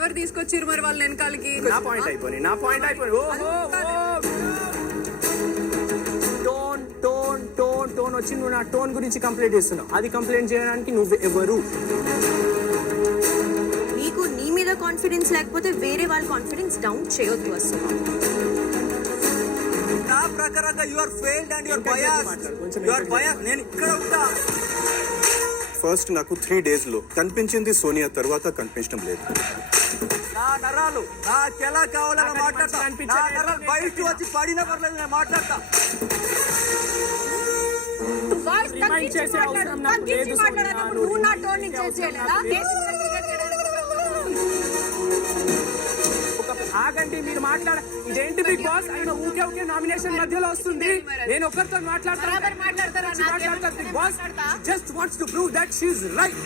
ఎవరు తీసుకొచ్చారు మరి వాళ్ళ వెనకాలకి? నా పాయింట్ అయిపోయి టోన్ వచ్చి నువ్వు నా టోన్ గురించి కంప్లైంట్ చేస్తున్నావు. అది కంప్లైంట్ చేయడానికి నువ్వు ఎవరు? నీకు నీ మీద కాన్ఫిడెన్స్ లేకపోతే వేరే వాళ్ళ కాన్ఫిడెన్స్ డౌన్ చేయొద్దు అసలు. నా ప్రకారంగా you are failed and you are bias. నేను ఇక్కడ ఉంటా. ఫస్ట్ నాకు 3 days లో కనిపించింది సోనియా, తర్వాత కనిపించడం లేదు. నా నరాలు నాకెలా కావాలని మాట్లాడతా. నా నరాలు బయటకు వచ్చి పడినా పర్లేదు, నేను మాట్లాడతా. ఆగండి, మీరు మాట్లాడ. ఇదేంటి బిగ్ బాస్? ఆయన ఊకే నామినేషన్ మధ్యలో వస్తుంది. నేను ఒకరితో మాట్లాడతాను. Bigg Boss just wants to prove that she is right.